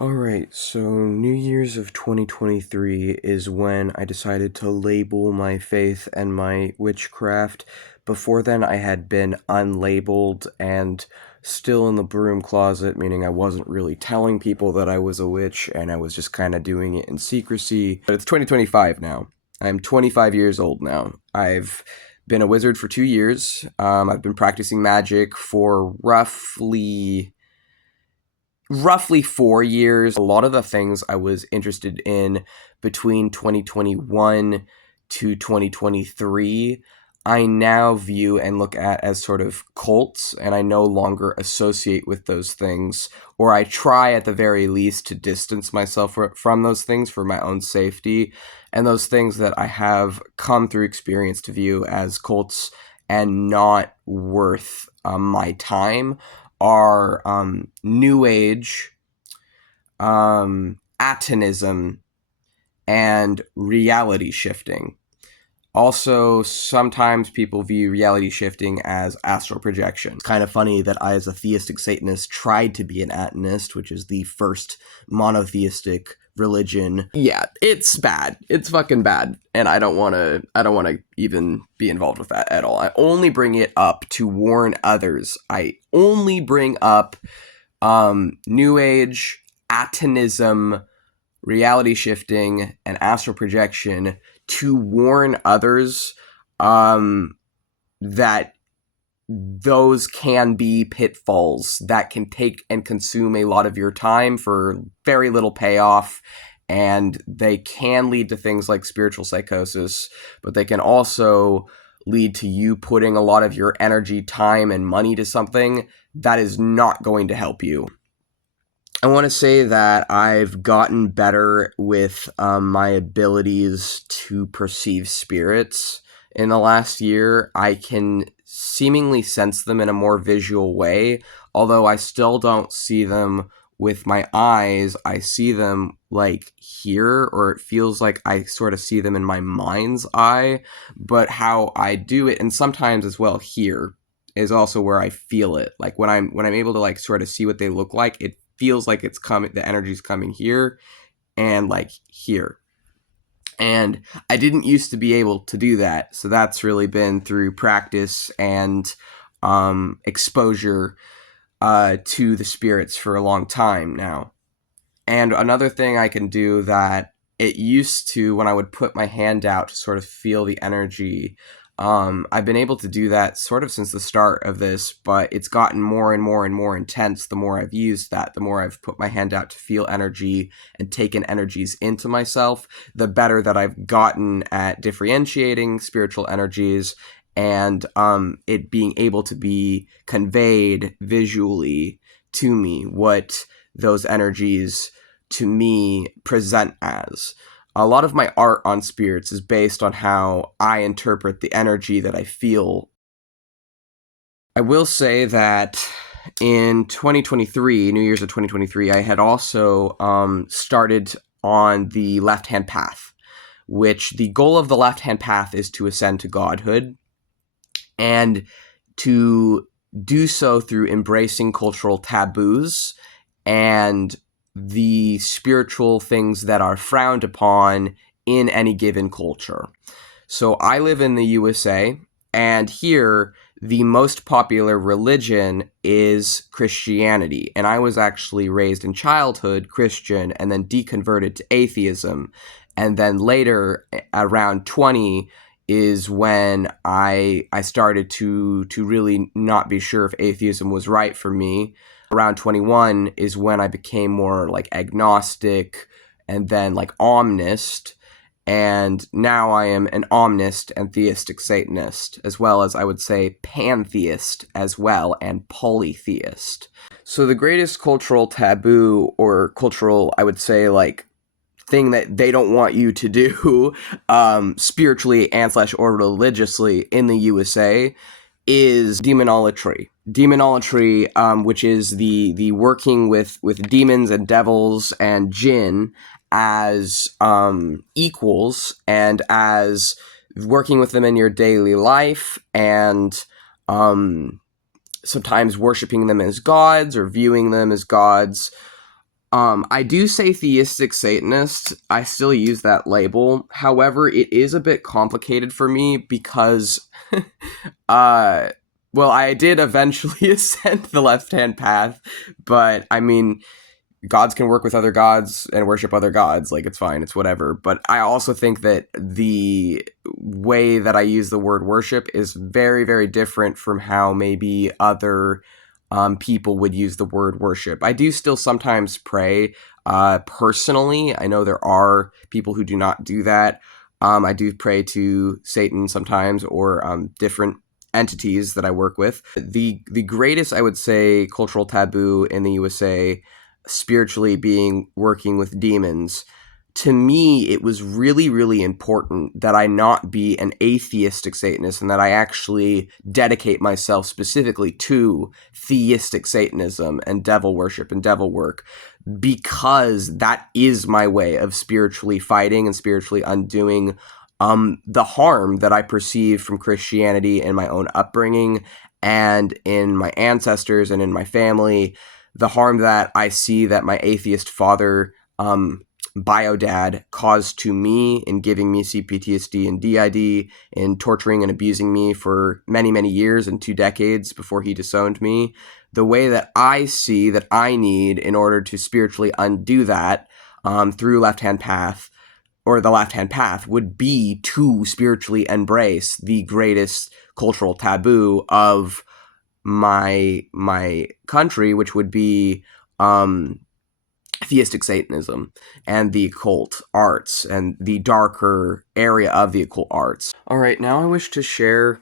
Alright, so New Year's of 2023 is when I decided to label my faith and my witchcraft. Before then, I had been unlabeled and still in the broom closet, meaning I wasn't really telling people that I was a witch, and I was just kind of doing it in secrecy. But it's 2025 now. I'm 25 years old now. I've been a wizard for 2 years. I've been practicing magic for roughly 4 years. A lot of the things I was interested in between 2021 to 2023, I now view and look at as sort of cults, and I no longer associate with those things, or I try at the very least to distance myself from those things for my own safety. And those things that I have come through experience to view as cults and not worth my time are New Age, atonism, and reality shifting. Also, sometimes people view reality shifting as astral projection. It's kind of funny that I, as a theistic Satanist, tried to be an atonist, which is the first monotheistic religion. Yeah, it's bad. It's fucking bad. And I don't want to even be involved with that at all. I only bring it up to warn others. I only bring up New Age, atonism, reality shifting, and astral projection to warn others that those can be pitfalls that can take and consume a lot of your time for very little payoff, and they can lead to things like spiritual psychosis, but they can also lead to you putting a lot of your energy, time, and money to something that is not going to help you. I want to say that I've gotten better with my abilities to perceive spirits in the last year. I can seemingly sense them in a more visual way, although I still don't see them with my eyes. I see them like here, or it feels like I sort of see them in my mind's eye, but how I do it, and sometimes as well here, is also where I feel it. Like when I'm able to like sort of see what they look like, it feels like it's coming, the energy's coming here and like here. And I didn't used to be able to do that. So that's really been through practice and exposure to the spirits for a long time now. And another thing I can do that it used to, when I would put my hand out to sort of feel the energy, I've been able to do that sort of since the start of this, but it's gotten more and more and more intense the more I've used that, the more I've put my hand out to feel energy and taken energies into myself, the better that I've gotten at differentiating spiritual energies and it being able to be conveyed visually to me, what those energies to me present as. A lot of my art on spirits is based on how I interpret the energy that I feel. I will say that in 2023, New Year's of 2023, I had also started on the left-hand path, which the goal of the left-hand path is to ascend to godhood, and to do so through embracing cultural taboos and the spiritual things that are frowned upon in any given culture. So I live in the USA, and here the most popular religion is Christianity. And I was actually raised in childhood Christian and then deconverted to atheism. And then later, around 20, is when I started to really not be sure if atheism was right for me. Around 21 is when I became more like agnostic and then like omnist. And now I am an omnist and theistic Satanist, as well as I would say pantheist as well and polytheist. So the greatest cultural taboo, or cultural, I would say, like thing that they don't want you to do spiritually and slash or religiously in the USA is demonolatry. Demonolatry, which is the working with demons and devils and jinn as equals, and as working with them in your daily life, and sometimes worshiping them as gods or viewing them as gods. I do say theistic Satanist. I still use that label. However, it is a bit complicated for me because, uh, well, I did eventually ascend the left-hand path, but I mean, gods can work with other gods and worship other gods. Like, it's fine, it's whatever. But I also think that the way that I use the word worship is very, very different from how maybe other people would use the word worship. I do still sometimes pray. Personally, I know there are people who do not do that. I do pray to Satan sometimes, or different entities that I work with. The greatest, I would say, cultural taboo in the USA, spiritually being working with demons. To me, it was really, really important that I not be an atheistic Satanist and that I actually dedicate myself specifically to theistic Satanism and devil worship and devil work, because that is my way of spiritually fighting and spiritually undoing the harm that I perceive from Christianity in my own upbringing and in my ancestors and in my family. The harm that I see that my atheist father, bio dad, caused to me in giving me CPTSD and DID, in torturing and abusing me for many, many years and 2 decades before he disowned me. The way that I see that I need in order to spiritually undo that through left-hand path, or the left-hand path, would be to spiritually embrace the greatest cultural taboo of my country, which would be theistic Satanism and the occult arts and the darker area of the occult arts. All right, now I wish to share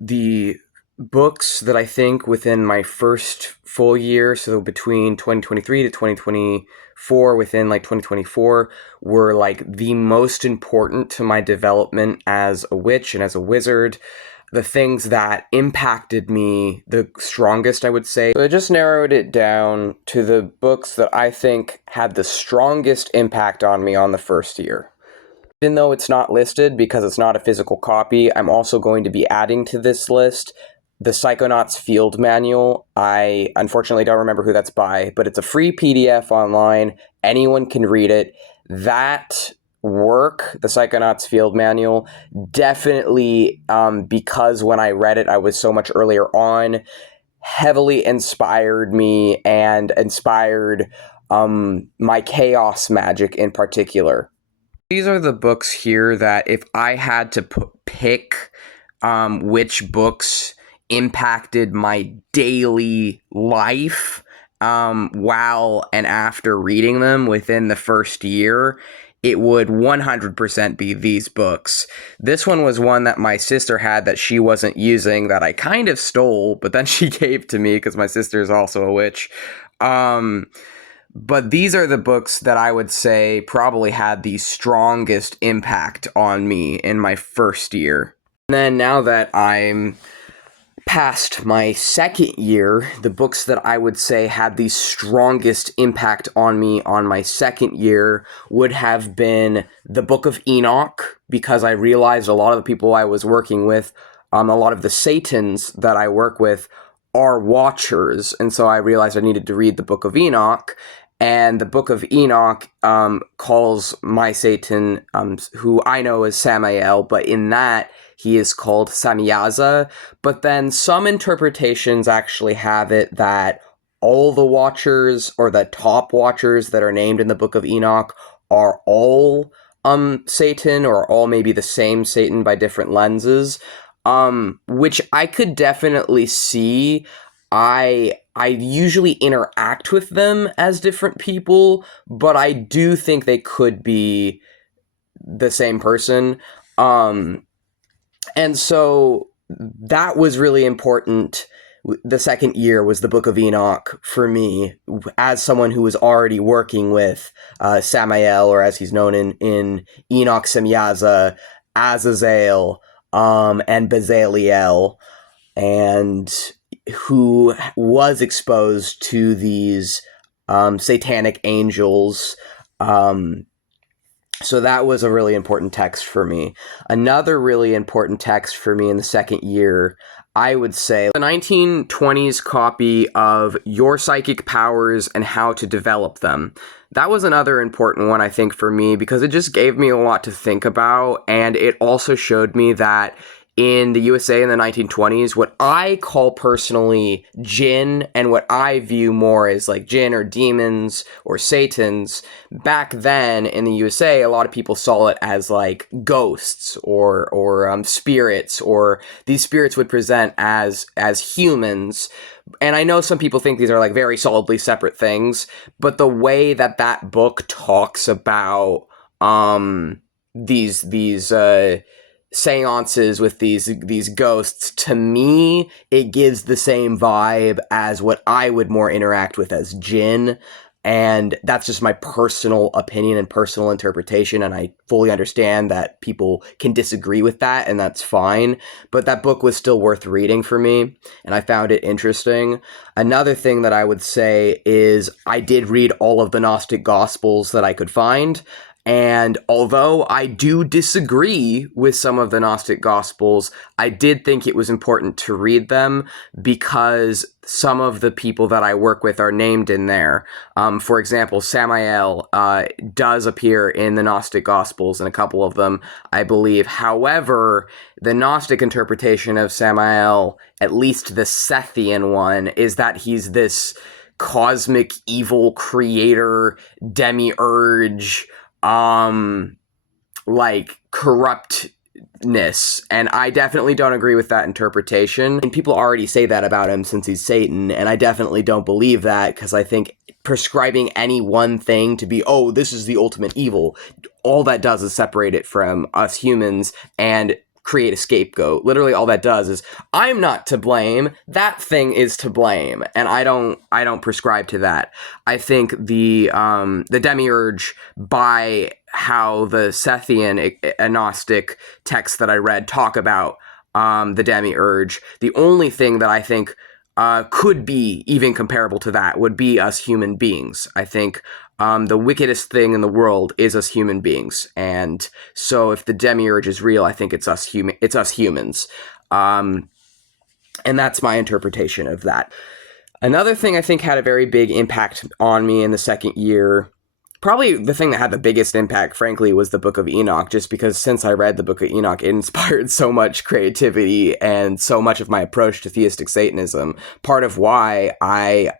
the books that I think within my first full year, so between 2023 to 2024, within like 2024, were like the most important to my development as a witch and as a wizard. The things that impacted me the strongest, I would say. So I just narrowed it down to the books that I think had the strongest impact on me on the first year. Even though it's not listed because it's not a physical copy, I'm also going to be adding to this list the Psychonauts Field Manual. I unfortunately don't remember who that's by, but it's a free PDF online. Anyone can read it. That work, the Psychonauts Field Manual, definitely, because when I read it, I was so much earlier on, heavily inspired me and inspired my chaos magic in particular. These are the books here that if I had to pick which books impacted my daily life while and after reading them within the first year, it would 100% be these books. This one was one that my sister had that she wasn't using, that I kind of stole, but then she gave to me because my sister is also a witch. But these are the books that I would say probably had the strongest impact on me in my first year. And then now that I'm past my second year, the books that I would say had the strongest impact on me on my second year would have been the Book of Enoch, because I realized a lot of the people I was working with, a lot of the Satans that I work with, are watchers, and so I realized I needed to read the Book of Enoch. And the Book of Enoch calls my Satan, who I know as Samael, but in that he is called Samyaza. But then some interpretations actually have it that all the watchers, or the top watchers that are named in the Book of Enoch, are all Satan, or all maybe the same Satan by different lenses, which I could definitely see. I usually interact with them as different people, but I do think they could be the same person. And so that was really important. The second year was the Book of Enoch for me, as someone who was already working with Samael, or as he's known in Enoch, Semyaza, Azazel, and Bezaliel, and who was exposed to these satanic angels. So that was a really important text for me. Another really important text for me in the second year, I would say the 1920s copy of Your Psychic Powers and How to Develop Them. That was another important one, I think, for me, because it just gave me a lot to think about, and it also showed me that in the USA in the 1920s, what I call personally jinn, and what I view more as like jinn or demons or satans, back then in the USA, a lot of people saw it as like ghosts or spirits, or these spirits would present as humans. And I know some people think these are like very solidly separate things, but the way that that book talks about these seances with these ghosts, to me it gives the same vibe as what I would more interact with as jinn. And that's just my personal opinion and personal interpretation, and I fully understand that people can disagree with that, and that's fine. But that book was still worth reading for me, and I found it interesting. Another thing that I would say is I did read all of the Gnostic Gospels that I could find. And although I do disagree with some of the Gnostic Gospels, I did think it was important to read them because some of the people that I work with are named in there. For example, Samael does appear in the Gnostic Gospels, in a couple of them, I believe. However, the Gnostic interpretation of Samael, at least the Sethian one, is that he's this cosmic evil creator, demiurge, like corruptness, and I definitely don't agree with that interpretation. And people already say that about him since he's Satan, and I definitely don't believe that, because I think prescribing any one thing to be, oh, this is the ultimate evil, all that does is separate it from us humans and create a scapegoat. Literally all that does is, I'm not to blame, that thing is to blame, and I don't prescribe to that. I think the demiurge, by how the Sethian Gnostic texts that I read talk about the demiurge, the only thing that I think could be even comparable to that would be us human beings. I think the wickedest thing in the world is us human beings, and so if the demiurge is real, I think it's us humans, and that's my interpretation of that. Another thing I think had a very big impact on me in the second year, probably the thing that had the biggest impact, frankly, was the Book of Enoch, just because since I read the Book of Enoch, it inspired so much creativity and so much of my approach to theistic Satanism. Part of why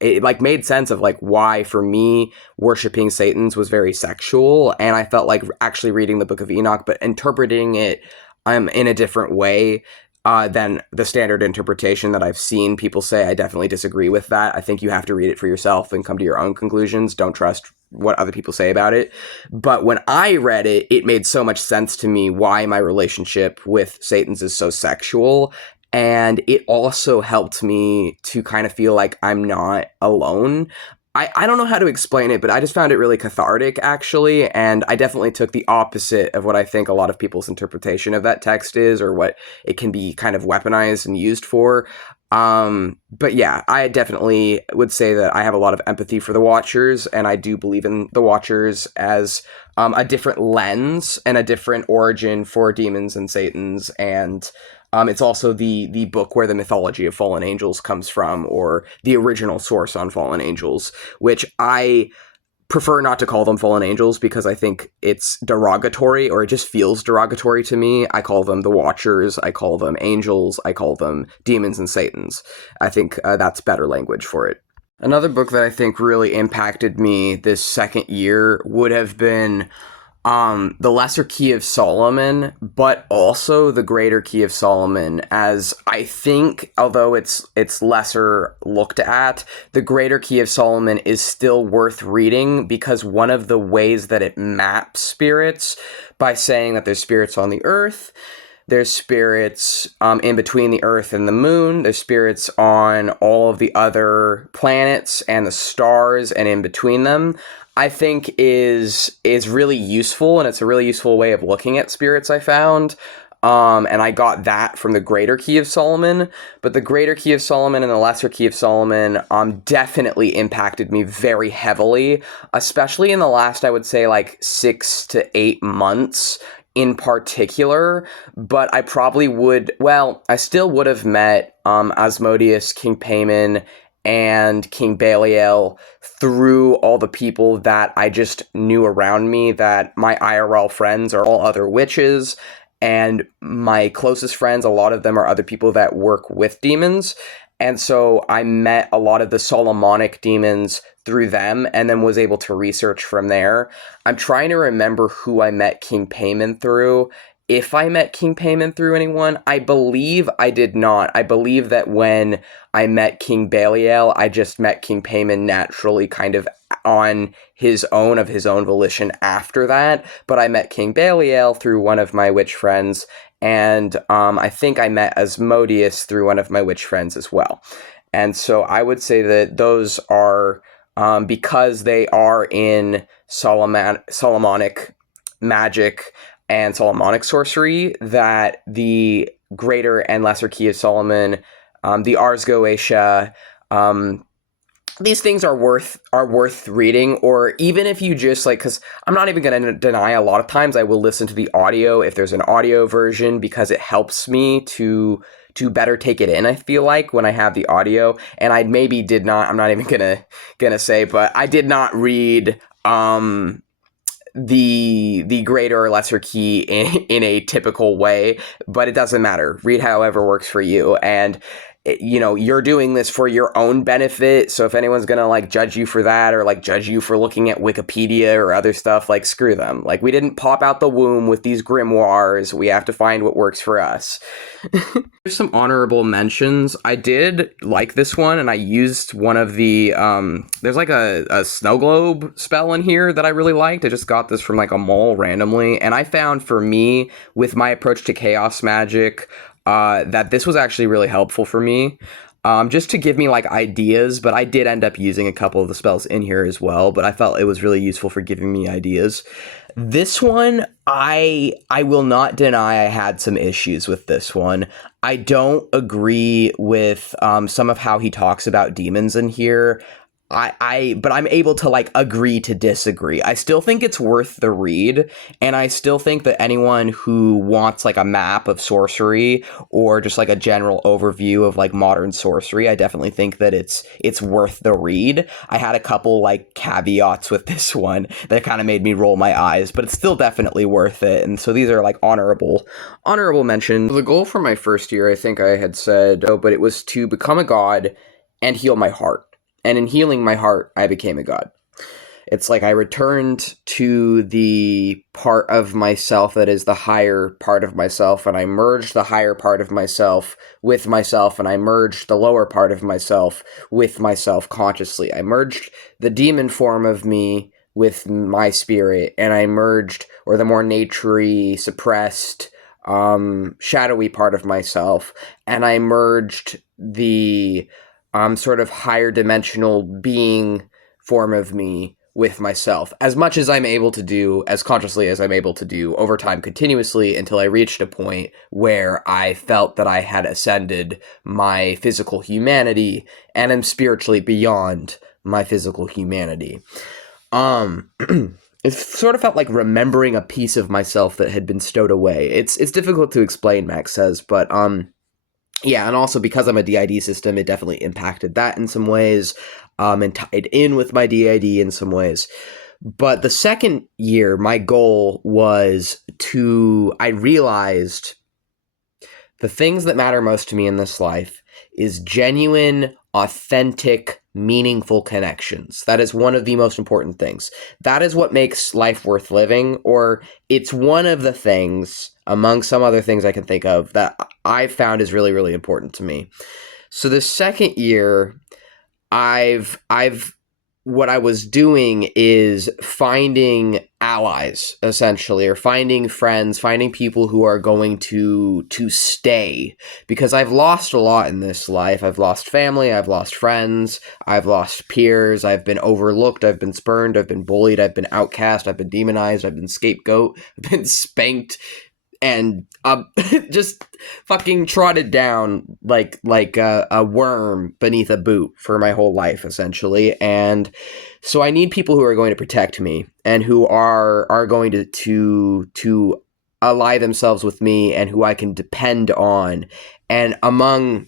it like made sense of like why for me worshiping Satans was very sexual, and I felt like actually reading the Book of Enoch, but interpreting it in a different way than the standard interpretation that I've seen people say. I definitely disagree with that. I think you have to read it for yourself and come to your own conclusions. Don't trust what other people say about it. But when I read it, it made so much sense to me why my relationship with Satan's is so sexual. And it also helped me to kind of feel like I'm not alone. I don't know how to explain it, but I just found it really cathartic, actually, and I definitely took the opposite of what I think a lot of people's interpretation of that text is, or what it can be kind of weaponized and used for. But yeah, I definitely would say that I have a lot of empathy for the Watchers, and I do believe in the Watchers as a different lens and a different origin for demons and Satans, and it's also the book where the mythology of fallen angels comes from, or the original source on fallen angels, which I prefer not to call them fallen angels because I think it's derogatory, or it just feels derogatory to me. I call them the Watchers, I call them angels, I call them demons and Satans. I think that's better language for it. Another book that I think really impacted me this second year would have been the Lesser Key of Solomon, but also the Greater Key of Solomon, as I think, although it's lesser looked at, the Greater Key of Solomon is still worth reading, because one of the ways that it maps spirits, by saying that there's spirits on the earth, there's spirits in between the earth and the moon, there's spirits on all of the other planets and the stars and in between them, I think is really useful, and it's a really useful way of looking at spirits, I found. And I got that from the Greater Key of Solomon, but the Greater Key of Solomon and the Lesser Key of Solomon definitely impacted me very heavily, especially in the last, I would say, like 6 to 8 months. in particular, but I probably would, well, I still would have met Asmodeus, King Paimon, and King Belial through all the people that I just knew around me, that my IRL friends are all other witches, and my closest friends, a lot of them are other people that work with demons. And so I met a lot of the Solomonic demons through them and then was able to research from there. I'm trying to remember who I met King Paimon through. If I met King Paimon through anyone, I believe I did not. I believe that when I met King Belial, I just met King Paimon naturally, kind of on his own, of his own volition after that. But I met King Belial through one of my witch friends, and I think I met Asmodeus through one of my witch friends as well. And so I would say that those are, because they are in Solomonic magic and Solomonic sorcery, that the Greater and Lesser Key of Solomon, the Ars Goetia, these things are worth reading. Or even if you just like, because I'm not even going to deny, a lot of times I will listen to the audio if there's an audio version, because it helps me to better take it in, I feel like, when I have the audio. And I maybe did not, I'm not even gonna say, but I did not read the Greater or Lesser Key in a typical way, but it doesn't matter. Read however works for you. And you're doing this for your own benefit. So if anyone's going to like judge you for that, or like judge you for looking at Wikipedia or other stuff, like screw them. Like, we didn't pop out the womb with these grimoires. We have to find what works for us. There's some honorable mentions. I did like this one, and I used one of the, there's like a snow globe spell in here that I really liked. I just got this from like a mall randomly. And I found, for me, with my approach to chaos magic, that this was actually really helpful for me, just to give me like ideas. But I did end up using a couple of the spells in here as well, but I felt it was really useful for giving me ideas. This one, I will not deny I had some issues with this one. I don't agree with some of how he talks about demons in here. But I'm able to like agree to disagree. I still think it's worth the read, and I still think that anyone who wants like a map of sorcery, or just like a general overview of like modern sorcery, I definitely think that it's worth the read. I had a couple like caveats with this one that kind of made me roll my eyes, but it's still definitely worth it. And so these are like honorable mentions. The goal for my first year, I think I had said, but it was to become a god and heal my heart. And in healing my heart, I became a god. It's like I returned to the part of myself that is the higher part of myself, and I merged the higher part of myself with myself, and I merged the lower part of myself with myself consciously. I merged the demon form of me with my spirit, and I merged, or the more naturey, suppressed, shadowy part of myself, and I merged the sort of higher dimensional being form of me with myself, as much as I'm able to do, as consciously as I'm able to do, over time, continuously, until I reached a point where I felt that I had ascended my physical humanity and am spiritually beyond my physical humanity. It sort of felt like remembering a piece of myself that had been stowed away. It's difficult to explain, Max says, but yeah, and also because I'm a DID system, it definitely impacted that in some ways, and tied in with my DID in some ways. But the second year, my goal was I realized the things that matter most to me in this life is genuine, authentic, meaningful connections. That is one of the most important things. That is what makes life worth living, or it's one of the things, among some other things I can think of, that I've found is really, really important to me. So the second year, what I was doing is finding allies, essentially, or finding friends, finding people who are going to stay, because I've lost a lot in this life. I've lost family, I've lost friends, I've lost peers, I've been overlooked, I've been spurned, I've been bullied, I've been outcast, I've been demonized, I've been scapegoat, I've been spanked, and just fucking trotted down like a worm beneath a boot for my whole life, essentially. And so I need people who are going to protect me, and who are going to ally themselves with me and who I can depend on. And among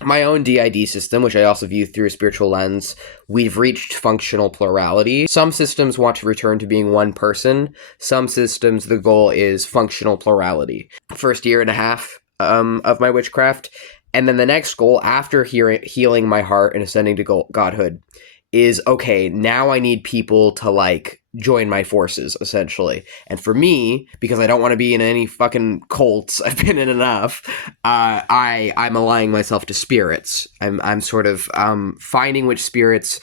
my own DID system, which I also view through a spiritual lens, we've reached functional plurality. Some systems want to return to being one person. Some systems, the goal is functional plurality. First year and a half of my witchcraft. And then the next goal, after healing my heart and ascending to godhood, is, okay, now I need people to, like, join my forces, essentially. And for me, because I don't want to be in any fucking cults, I've been in enough, I'm aligning myself to spirits. I'm sort of finding which spirits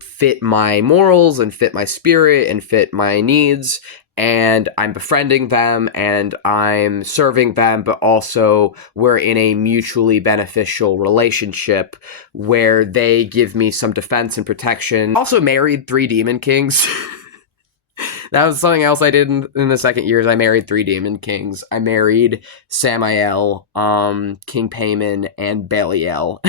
fit my morals and fit my spirit and fit my needs, and I'm befriending them and I'm serving them, but also we're in a mutually beneficial relationship where they give me some defense and protection. Also married 3 demon kings. That was something else I did in the second years. I married 3 demon kings. I married Samael, King Payman, and Belial.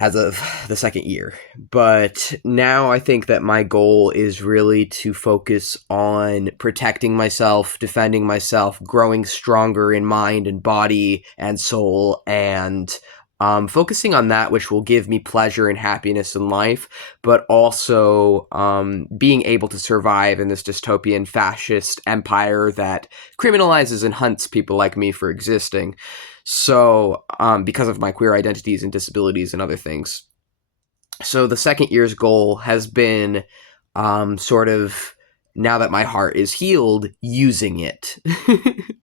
As of the second year. But now I think that my goal is really to focus on protecting myself, defending myself, growing stronger in mind and body and soul, and focusing on that which will give me pleasure and happiness in life, but also being able to survive in this dystopian fascist empire that criminalizes and hunts people like me for existing. So, because of my queer identities and disabilities and other things. So the second year's goal has been sort of, now that my heart is healed, using it.